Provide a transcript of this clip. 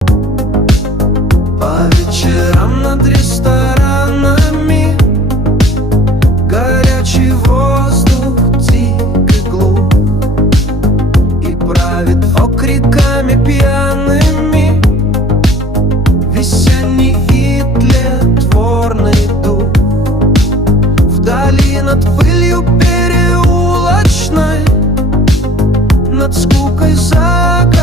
По вечерам над ресторанами горячий воздух тих и глух, и правит окриками пьяными весенний и тлетворный дух. Вдали над пылью переулочной, над скукой загадкой